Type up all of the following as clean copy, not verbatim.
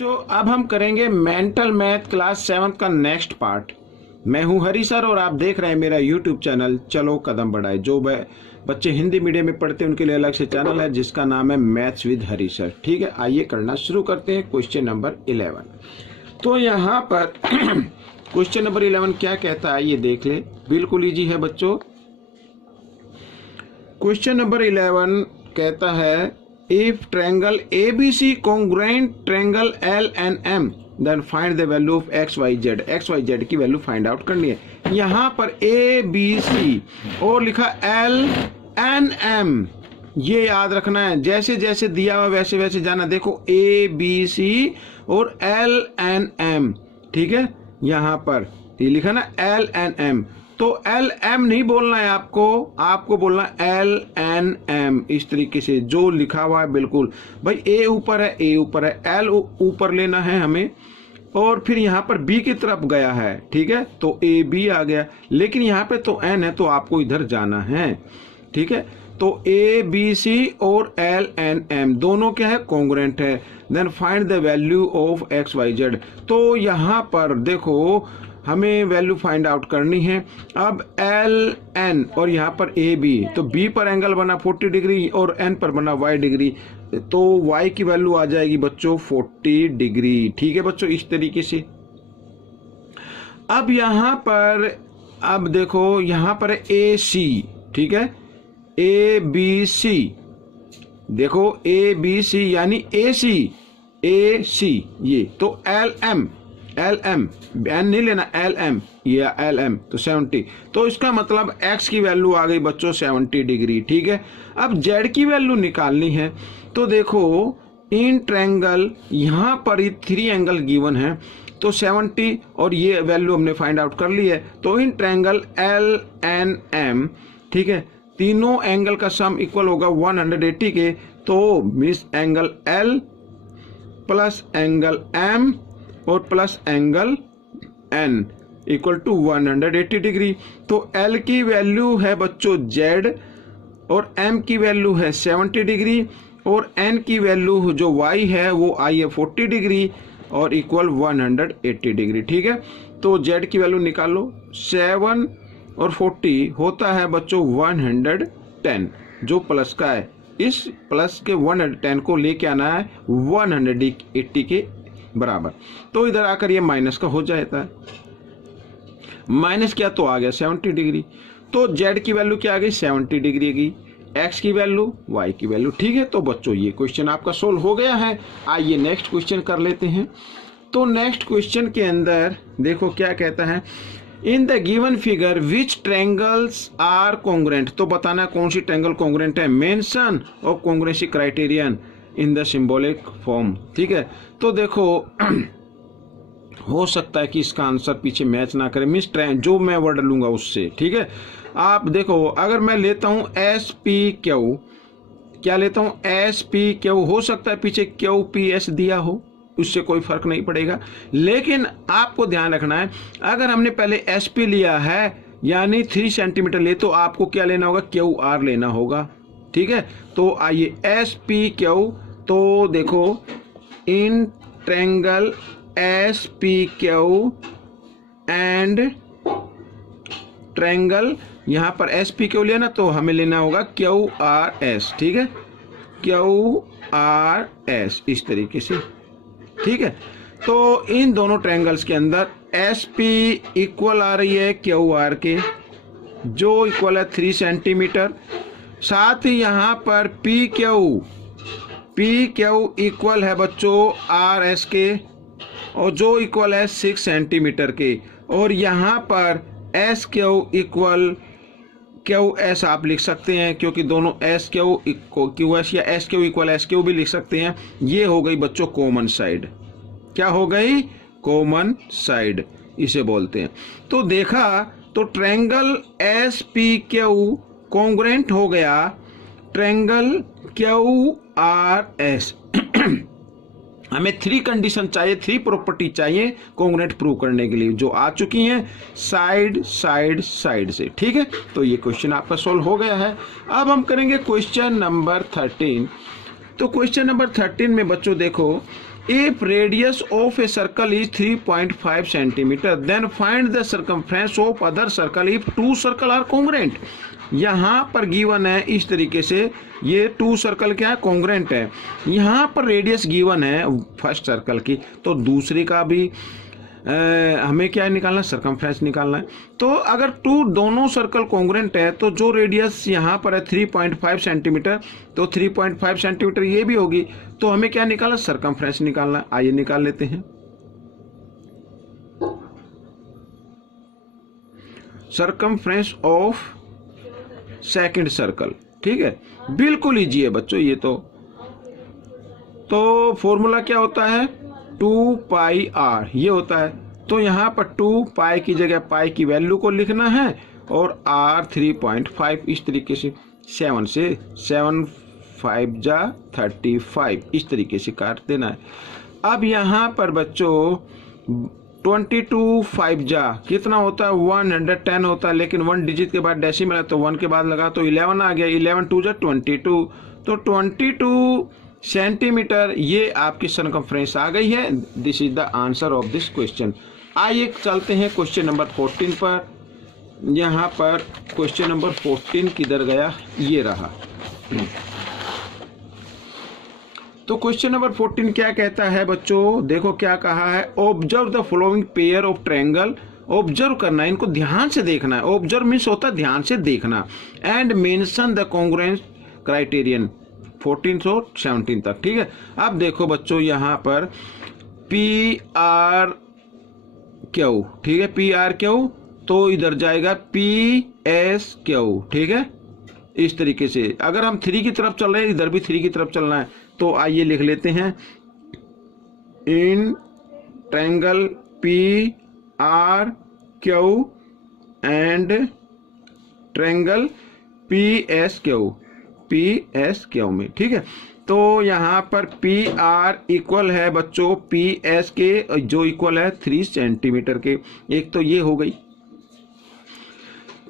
तो अब हम करेंगे मेंटल मैथ क्लास 7 का नेक्स्ट पार्ट। मैं हूं हरी सर और आप देख रहे हैं मेरा यूट्यूब चैनल चलो कदम बढ़ाए। जो बच्चे हिंदी मीडियम में पढ़ते हैं उनके लिए अलग से चैनल है जिसका नाम है मैथ्स विद हरी सर। ठीक है, आइए करना शुरू करते हैं। Question number 11। तो यहाँ पर क्वेश्चन नंबर 11 क्या कहता है ये देख ले, बिल्कुल ईजी है बच्चों। क्वेश्चन नंबर 11 कहता है if triangle ABC congruent triangle LNM then find the value of XYZ की वैल्यू फाइंड आउट करनी है। यहाँ पर ABC और लिखा LNM, ये याद रखना है। जैसे जैसे दिया हुआ वैसे वैसे जाना। देखो ABC और LNM, ठीक है, यहाँ पर ये लिखा ना LNM, तो LM नहीं बोलना है आपको बोलना LNM इस तरीके से जो लिखा हुआ है। बिल्कुल भाई A ऊपर है L ऊपर लेना है हमें, और फिर यहाँ पर B की तरफ गया है, ठीक है, तो AB आ गया। लेकिन यहाँ पे तो N है तो आपको इधर जाना है, ठीक है। तो ABC और LNM दोनों क्या है, कॉन्ग्रुएंट है। Then find the value of XYZ। तो यहाँ पर देखो हमें वैल्यू फाइंड आउट करनी है। अब LN और यहाँ पर AB, तो B पर एंगल बना 40 डिग्री और N पर बना Y डिग्री, तो Y की वैल्यू आ जाएगी बच्चों 40 डिग्री। ठीक है बच्चों, इस तरीके से। अब यहाँ पर अब देखो यहाँ पर है AC, ठीक है, ABC, देखो ABC यानी AC ये, तो LM N नहीं लेना, LM या LM, तो 70, तो इसका मतलब X की वैल्यू आ गई बच्चों 70 डिग्री। ठीक है, अब Z की वैल्यू निकालनी है। तो देखो इन ट्रायंगल यहाँ पर 3 एंगल गिवन है, तो 70 और ये वैल्यू हमने फाइंड आउट कर ली है। तो इन ट्रायंगल LNM, ठीक है, तीनों एंगल का सम इक्वल होगा 180 के। तो मिस angle L plus angle M और plus angle N equal to 180 degree. तो L की वैल्यू है बच्चों Z और M की वैल्यू है 70 डिग्री और N की वैल्यू जो Y है वो आई है 40 डिग्री और इक्वल 180 डिग्री। ठीक है, तो Z की वैल्यू निकालो। 7 और 40 होता है बच्चों 110, जो प्लस का है। इस प्लस के 110 को लेके आना है 180 के बराबर। तो इधर आकर ये माइनस का हो जाता है, माइनस क्या तो आ गया 70 डिग्री। तो Z की वैल्यू क्या आ गई 70 डिग्री की, X की वैल्यू, Y की वैल्यू। ठीक है, तो बच्चों ये क्वेश्चन आपका सोल्व हो गया है। आइए नेक्स्ट क्वेश्चन कर लेते हैं। तो नेक्स्ट क्वेश्चन के अंदर देखो क्या कहता है, in the given figure which triangles are congruent. तो बताना कौन सी ट्रायंगल कॉन्ग्रुएंट है। Mention of congruency criterion in the symbolic form. ठीक है, तो देखो हो सकता है कि इसका आंसर पीछे मैच ना करे, मिस ट्रायंगल जो मैं वर्ड लूंगा उससे। ठीक है, आप देखो अगर मैं लेता हूं SPQ, क्या लेता हूं SPQ, हो सकता है पीछे QPS दिया हो, उससे कोई फर्क नहीं पड़ेगा। लेकिन आपको ध्यान रखना है अगर हमने पहले SP लिया है यानी 3 सेंटीमीटर ले, तो आपको क्या लेना होगा, QR लेना होगा। ठीक है, तो आइए SPQ, तो देखो in triangle SPQ and triangle, यहाँ पर SPQ लिया ना, तो हमें लेना होगा QRS। ठीक है, QRS इस तरीके से। ठीक है, तो इन दोनों ट्रायंगल्स के अंदर SP इक्वल आ रही है QR के, जो इक्वल है 3 सेंटीमीटर। साथ ही यहाँ पर PQ इक्वल है बच्चों RS के, और जो इक्वल है 6 सेंटीमीटर के। और यहाँ पर SQ इक्वल QS आप लिख सकते हैं, क्योंकि दोनों QS या SQ इक्वल SQ भी लिख सकते हैं। ये हो गई बच्चों कॉमन साइड। क्या हो गई, कॉमन साइड इसे बोलते हैं। तो देखा तो ट्रायंगल SPQ कॉन्ग्रुएंट हो गया ट्रायंगल QRS। हमें 3 कंडीशन चाहिए, 3 प्रॉपर्टी चाहिए कॉन्ग्रुएंट प्रूव करने के लिए, जो आ चुकी हैं साइड साइड साइड से। ठीक है, तो ये क्वेश्चन आपका सोल्व हो गया है। अब हम करेंगे क्वेश्चन नंबर 13। तो क्वेश्चन नंबर 13 में बच्चों देखो If radius of a circle is 3.5 centimeter, then find the circumference of other circle if two circle are congruent. यहाँ पर गिवन है इस तरीके से, ये टू सर्कल क्या है, कॉन्ग्रेंट है। यहाँ पर रेडियस गिवन है फर्स्ट सर्कल की, तो दूसरी का भी हमें क्या निकालना है, सरकमफ्रेंस निकालना है। तो अगर टू दोनों सर्कल कॉन्ग्रेंट है तो जो रेडियस यहाँ पर है 3.5 सेंटीमीटर, तो 3.5 सेंटीमीटर ये भी होगी, तो हमें क्या निकालना, सरकमफ्रेंस निकालना। आइए निकाल लेते हैं। सरकमफ्रेंस ऑफ सेकंड सर्कल, ठीक है, बिल्कुल इजी है बच्चों ये तो फॉर्मूला क्या होता है, 2 पाई r ये होता है। तो यहाँ पर 2 पाई की जगह पाई की वैल्यू को लिखना है और r 3.5 इस तरीके से 7 से 7 5 जा 35 इस तरीके से काट देना है। अब यहाँ पर बच्चों 22 5 जा कितना होता है, 110 होता है, लेकिन 1 डिजिट के बाद डेसिमल है तो 1 के बाद लगा तो 11 आ गया, 11 2 जा 22, तो 22 सेंटीमीटर ये आपकी सरकमफ्रेंस आ गई है। This is the answer of this question. आइए चलते हैं क्वेश्चन नंबर 14 पर। यहाँ पर क्वेश्चन नंबर 14 किधर गया, ये रहा। तो क्वेश्चन नंबर 14 क्या कहता है बच्चों, देखो क्या कहा है, observe the following pair of triangle. Observe करना है, इनको ध्यान से देखना है। ऑब्जर्व मीन्स होता है ध्यान से देखना। And mention the congruence criterion 14 से 17 तक, ठीक है। अब देखो बच्चों यहाँ पर पी आर क्यू, ठीक है, पी आर क्यू, तो इधर जाएगा पी एस क्यू, ठीक है, इस तरीके से। अगर हम 3 की तरफ चल रहे हैं, इधर भी 3 की तरफ चलना है, तो आइए लिख लेते हैं in triangle P R Q and triangle P S Q में, ठीक है। तो यहाँ पर पी आर इक्वल है बच्चों पी एस के, जो इक्वल है 3 सेंटीमीटर के। एक तो ये हो गई।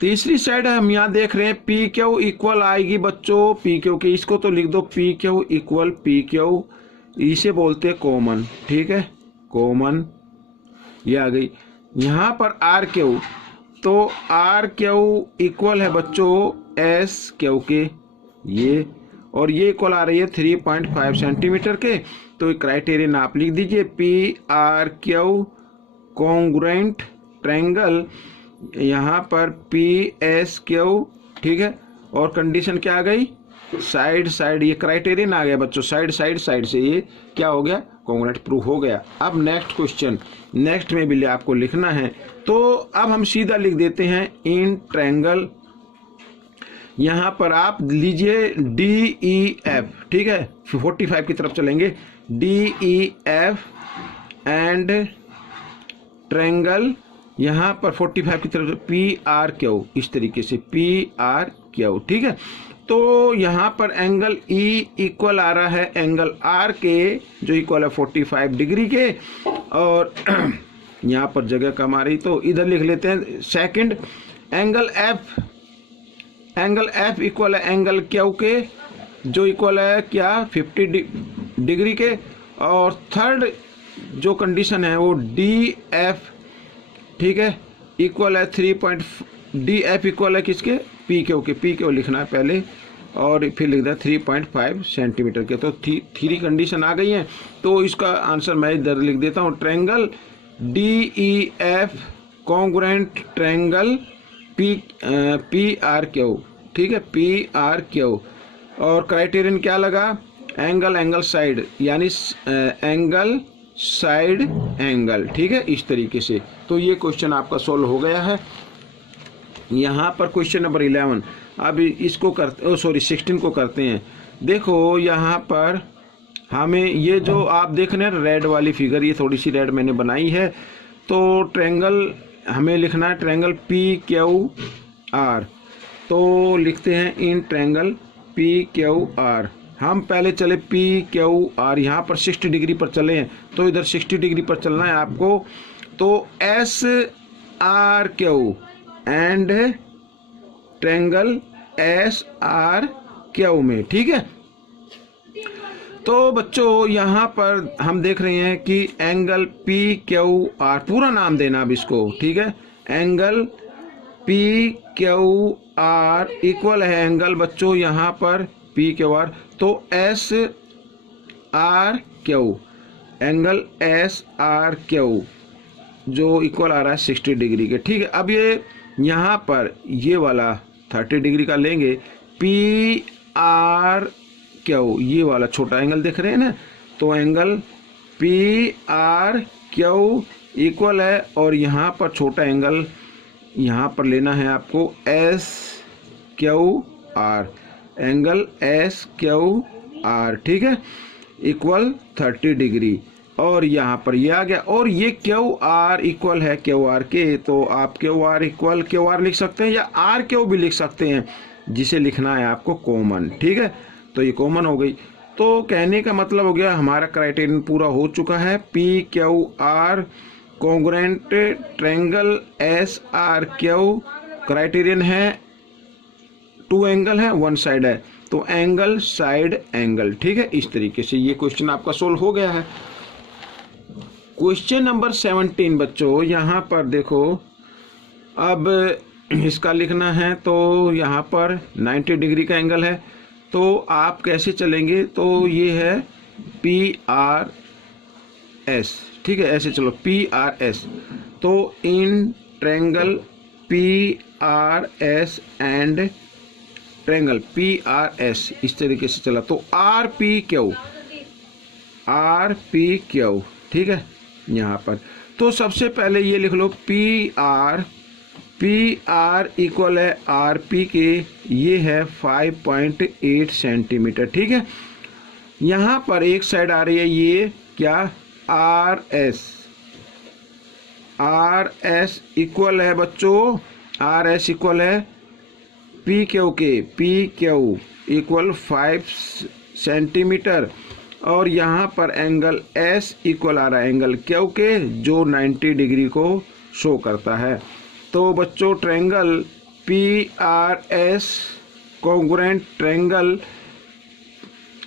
तीसरी साइड हम यहाँ देख रहे हैं पी क्यू इक्वल आएगी बच्चों पी क्यू के, इसको तो लिख दो P Q equal P Q, इसे बोलते हैं कॉमन, ठीक है, कॉमन, ये आ गई। यहाँ पर आर क्यू, तो आर क्यू इक्वल है बच्चों एस क्यू के, ये, और ये इक्वल आ रही है 3.5 सेंटीमीटर के। तो क्राइटेरियन आप लिख दीजिए P R Q congruent triangle, यहाँ पर पी एस क्यू, ठीक है, और कंडीशन क्या आ गई, साइड साइड, ये क्राइटेरियन आ गया बच्चों, साइड साइड साइड से ये क्या हो गया, कॉन्ग्रुएंट प्रूफ हो गया। अब नेक्स्ट क्वेश्चन, नेक्स्ट में भी आपको लिखना है, तो अब हम सीधा लिख देते हैं इन ट्रायंगल, यहाँ पर आप लीजिए डी ई एफ, ठीक है, 45 की तरफ चलेंगे, D E F and triangle, यहाँ पर 45 की तरफ पी आर क्यू, इस तरीके से पी आर क्यू, ठीक है। तो यहाँ पर एंगल ई इक्वल आ रहा है एंगल आर के, जो इक्वल है 45 डिग्री के, और यहाँ पर जगह कम आ रही तो इधर लिख लेते हैं second angle F, angle F equal है एंगल क्यू के, जो इक्वल है क्या 50 डिग्री के, और थर्ड जो कंडीशन है वो डी एफ, ठीक है, इक्वल है डी एफ इक्वल है किसके, पी क्यू के, पी क्यू लिखना है पहले और फिर लिख दिया 3.5 सेंटीमीटर के। तो 3 कंडीशन आ गई हैं, तो इसका आंसर मैं इधर लिख देता हूँ, triangle D E F congruent triangle P R Q, ठीक है, पी आर क्यू, और क्राइटेरियन क्या लगा, एंगल साइड, यानी एंगल साइड एंगल, ठीक है, इस तरीके से। तो ये क्वेश्चन आपका सोल्व हो गया है। यहाँ पर क्वेश्चन नंबर 11, अब इसको करते, 16 को करते हैं। देखो यहाँ पर हमें ये जो आप देख रहे हैं रेड वाली फिगर, ये थोड़ी सी रेड मैंने बनाई है, तो ट्रायंगल हमें लिखना है ट्रायंगल पी क्यू आर, तो लिखते हैं in triangle P Q R. हम पहले चले पी क्यू आर, यहाँ पर 60 डिग्री पर चले हैं, तो इधर 60 डिग्री पर चलना है आपको, तो S R Q and triangle S R Q में, ठीक है। तो बच्चों यहाँ पर हम देख रहे हैं कि एंगल पी क्यू आर, पूरा नाम देना अब इसको, ठीक है। Angle P Q R equal है एंगल बच्चों यहाँ पर पी क्यू आर, तो S R Q, angle S R Q जो इक्वल आ रहा है 60 डिग्री के, ठीक है। अब ये यहाँ पर ये वाला 30 डिग्री का लेंगे, पी आर क्यू, ये वाला छोटा एंगल देख रहे हैं ना, तो angle P R Q equal है, और यहाँ पर छोटा एंगल यहाँ पर लेना है आपको S Q R, angle S Q R, ठीक है, इक्वल 30 डिग्री। और यहाँ पर ये आ गया, और ये क्यू आर इक्वल है क्यू आर के, तो आप Q R equal Q R लिख सकते हैं या आर क्यू भी लिख सकते हैं, जिसे लिखना है आपको कॉमन, ठीक है। तो ये कॉमन हो गई, तो कहने का मतलब हो गया हमारा क्राइटेरियन पूरा हो चुका है। P Q R congruent triangle S R Q, criterion है 2 एंगल है 1 साइड है, तो एंगल साइड एंगल, ठीक है। इस तरीके से ये क्वेश्चन आपका सोल्व हो गया है। क्वेश्चन नंबर 17 बच्चों, यहाँ पर देखो, अब इसका लिखना है, तो यहाँ पर 90 डिग्री का एंगल है, तो आप कैसे चलेंगे, तो ये है पी आर एस, ठीक है, ऐसे चलो पी आर एस, तो in triangle P R S and triangle P R S, इस तरीके से चला, तो आर पी क्यू, ठीक है यहाँ पर। तो सबसे पहले ये लिख लो पी आर इक्वल है आर पी के, ये है 5.8 सेंटीमीटर, ठीक है। यहाँ पर एक साइड आ रही है ये क्या, आर एस इक्वल है बच्चों, आर एस इक्वल है पी क्यू के, पी क्यू इक्वल 5 सेंटीमीटर, और यहाँ पर एंगल एस इक्वल आ रहा है एंगल क्यू के, जो 90 डिग्री को शो करता है। तो बच्चों triangle P R S congruent triangle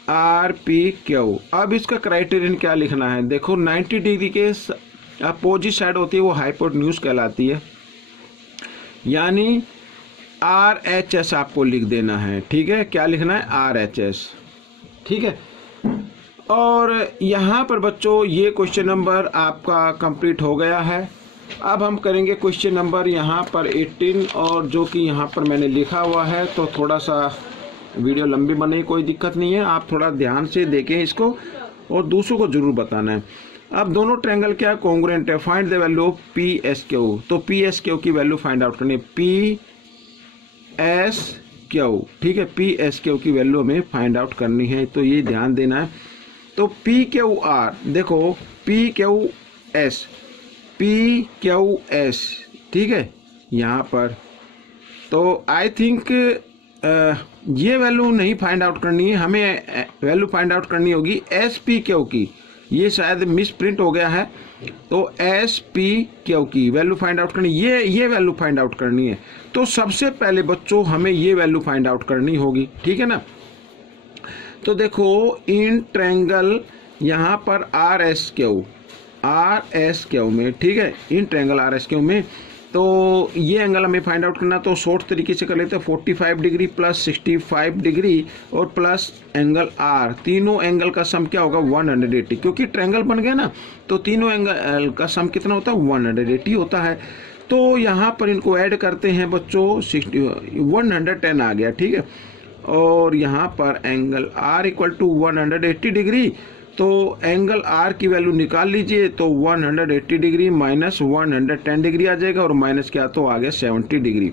R P Q. अब इसका क्राइटेरियन क्या लिखना है, देखो 90 डिग्री के अपोजिट साइड होती है वो हाइपोटेन्यूज कहलाती है, यानी आर एच एस आपको लिख देना है, ठीक है। क्या लिखना है, आर एच एस, ठीक है। और यहाँ पर बच्चों ये क्वेश्चन नंबर आपका कंप्लीट हो गया है। अब हम करेंगे क्वेश्चन नंबर यहाँ पर 18, और जो कि यहाँ पर मैंने लिखा हुआ है, तो थोड़ा सा वीडियो लंबी बने, कोई दिक्कत नहीं है, आप थोड़ा ध्यान से देखें इसको और दूसरों को जरूर बताना है। अब दोनों ट्रायंगल क्या कॉन्ग्रुएंट है, find the value of P S Q, तो पी एस क्यू की वैल्यू फाइंड आउट करनी है, पी एस क्यू, ठीक है, पी एस क्यू की वैल्यू हमें फाइंड आउट करनी है, तो ये ध्यान देना है। तो पी क्यू आर, देखो पी क्यू एस, ठीक है, यहाँ पर तो आई थिंक ये वैल्यू नहीं फाइंड आउट करनी है, हमें वैल्यू फाइंड आउट करनी होगी एस पी क्यू की, ये शायद मिस प्रिंट हो गया है, तो एस पी क्यू की वैल्यू फाइंड आउट करनी, ये वैल्यू फाइंड आउट करनी है। तो सबसे पहले बच्चों हमें ये वैल्यू फाइंड आउट करनी होगी, ठीक है ना। तो देखो इन ट्रायंगल यहाँ पर आर एस क्यू में, ठीक है, in triangle R S Q में, तो ये एंगल हमें फाइंड आउट करना, तो शॉर्ट तरीके से कर लेते हैं, 45 डिग्री प्लस 65 डिग्री और प्लस एंगल आर, तीनों एंगल का सम क्या होगा 180, क्योंकि ट्रायंगल बन गया ना, तो तीनों एंगल का सम कितना होता है 180 होता है। तो यहाँ पर इनको ऐड करते हैं बच्चों, 110 आ गया, ठीक है, और यहाँ पर angle R equal to 180 degree, तो एंगल आर की वैल्यू निकाल लीजिए, तो 180 डिग्री माइनस 110 डिग्री आ जाएगा, और माइनस क्या, तो आ गया 70 डिग्री।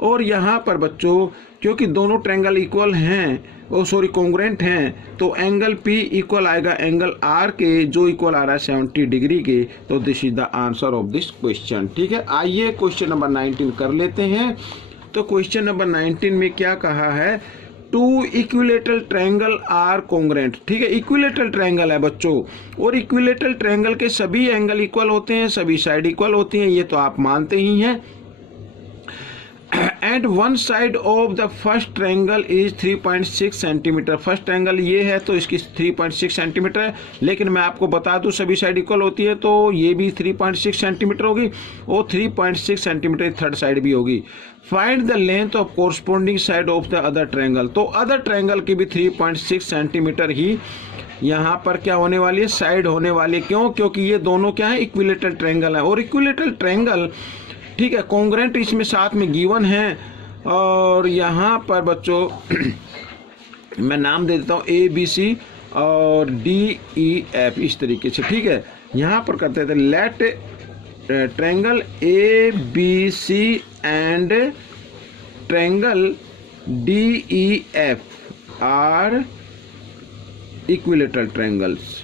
और यहाँ पर बच्चों क्योंकि दोनों ट्रायंगल इक्वल हैं, कॉन्ग्रुएंट हैं, तो एंगल पी इक्वल आएगा एंगल आर के, जो इक्वल आ रहा है 70 डिग्री के। तो this is the answer of this question, ठीक है। आइए क्वेश्चन नंबर 19 कर लेते हैं। तो क्वेश्चन नंबर 19 में क्या कहा है, 2 इक्विलेटरल ट्रायंगल आर कॉन्ग्रुएंट, ठीक है, इक्विलेटरल ट्रायंगल है बच्चों, और इक्विलेटरल ट्रायंगल के सभी एंगल इक्वल होते हैं, सभी साइड इक्वल होती हैं, ये तो आप मानते ही हैं। And one side of the first triangle is 3.6 centimetre. First triangle ये है तो इसकी 3.6 सेंटीमीटर है, लेकिन मैं आपको बता दूं सभी साइड इक्वल होती है, तो ये भी 3.6 सेंटीमीटर होगी और 3.6 सेंटीमीटर थर्ड साइड भी होगी। Find the length of corresponding side of the other triangle. तो अदर ट्रायंगल की भी 3.6 सेंटीमीटर ही यहाँ पर क्या होने वाली है, साइड होने वाली है। क्यों? क्योंकि ये दोनों क्या है, इक्विलेटरल ट्रायंगल है, और इक्विलेटरल ट्रायंगल ठीक है कॉन्ग्रुएंट इसमें साथ में गिवन है। और यहाँ पर बच्चों मैं नाम दे देता हूँ ABC और DEF इस तरीके से, ठीक है। यहाँ पर करते थे let triangle ABC and triangle DEF are equilateral triangles,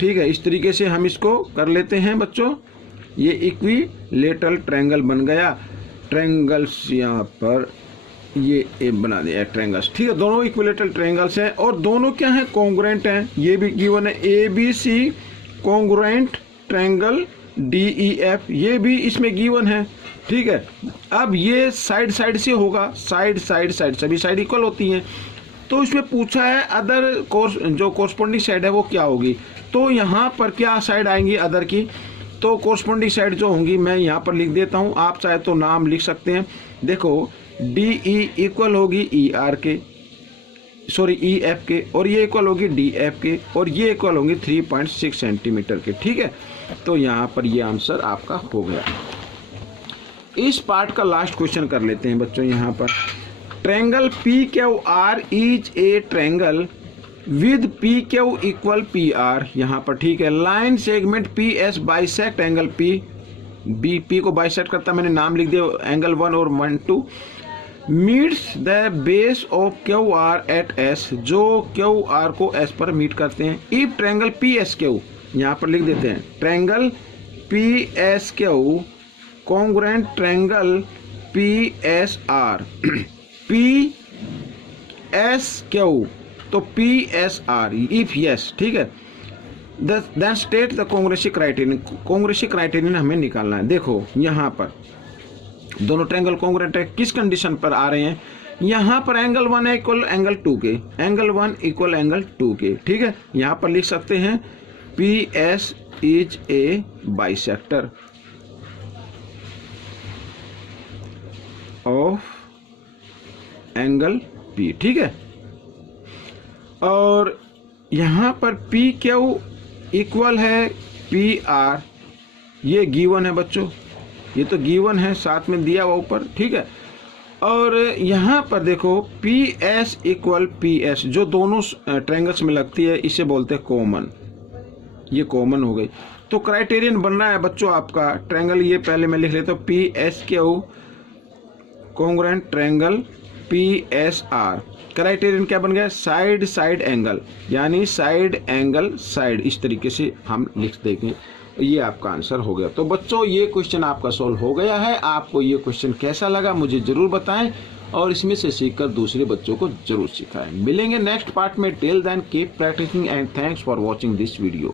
ठीक है। इस तरीके से हम इसको कर लेते हैं बच्चों, ये इक्विलेटरल ट्रायंगल बन गया। ट्रायंगल्स यहाँ पर ये बना दिया ट्रायंगल्स, ठीक है। दोनों इक्विलेटरल ट्रायंगल्स हैं और दोनों क्या हैं, कॉन्ग्रुएंट हैं। ये भी गिवन है ABC कॉन्ग्रुएंट ट्रायंगल DEF, ये भी इसमें गिवन है, ठीक है। अब ये साइड साइड से होगा, साइड साइड साइड सभी साइड इक्वल होती हैं, तो इसमें पूछा है अदर जो कोरस्पोंडिंग साइड है वो क्या होगी। तो यहाँ पर क्या साइड आएंगी अदर की, तो कोरस्पोंडिंग साइड जो होंगी मैं यहाँ पर लिख देता हूँ, आप चाहे तो नाम लिख सकते हैं। देखो DE इक्वल होगी ER के, सॉरी EF के, और ये इक्वल होगी DF के, और ये इक्वल होंगी 3.6 सेंटीमीटर के, ठीक है। तो यहाँ पर ये आंसर आपका हो गया। इस पार्ट का लास्ट क्वेश्चन कर लेते हैं बच्चों। यहाँ पर triangle PQR is a triangle with PQ equal PR, यहाँ पर ठीक है। Line segment PS bisect angle P को बाइसेक्ट करता, मैंने नाम लिख दिया एंगल 1 और 1 2। Meets the base of QR at S, जो QR को S पर मीट करते हैं। इफ ट्रायंगल PSQ, यहाँ पर लिख देते हैं triangle PSQ congruent triangle PSR PSQ, तो PSR इफ यस, ठीक है। Then state the congruency criterion. Congruency criterion हमें निकालना है। देखो यहाँ पर दोनों ट्रायंगल कॉन्ग्रुएंट है, किस कंडीशन पर आ रहे हैं, यहाँ पर एंगल 1 है इक्वल एंगल 2 के, एंगल 1 इक्वल एंगल 2 के, ठीक है। यहाँ पर लिख सकते हैं PS is a bisector of angle P, ठीक है। और यहाँ पर PQ इक्वल है PR, ये गिवन है बच्चों, ये तो गिवन है, साथ में दिया हुआ ऊपर, ठीक है। और यहाँ पर देखो PS इक्वल PS, जो दोनों ट्रायंगल्स में लगती है इसे बोलते हैं कॉमन, ये कॉमन हो गई। तो क्राइटेरियन बन रहा है बच्चों आपका ट्रायंगल, ये पहले मैं लिख लेता हूँ PSQ congruent triangle PSR। Criterion क्या बन गया, साइड साइड एंगल, यानी साइड एंगल साइड, इस तरीके से हम लिख देंगे, ये आपका आंसर हो गया। तो बच्चों ये क्वेश्चन आपका सॉल्व हो गया है। आपको ये क्वेश्चन कैसा लगा मुझे जरूर बताएं, और इसमें से सीखकर दूसरे बच्चों को जरूर सिखाएं। मिलेंगे नेक्स्ट पार्ट में। Till then keep practising and thanks for watching this video.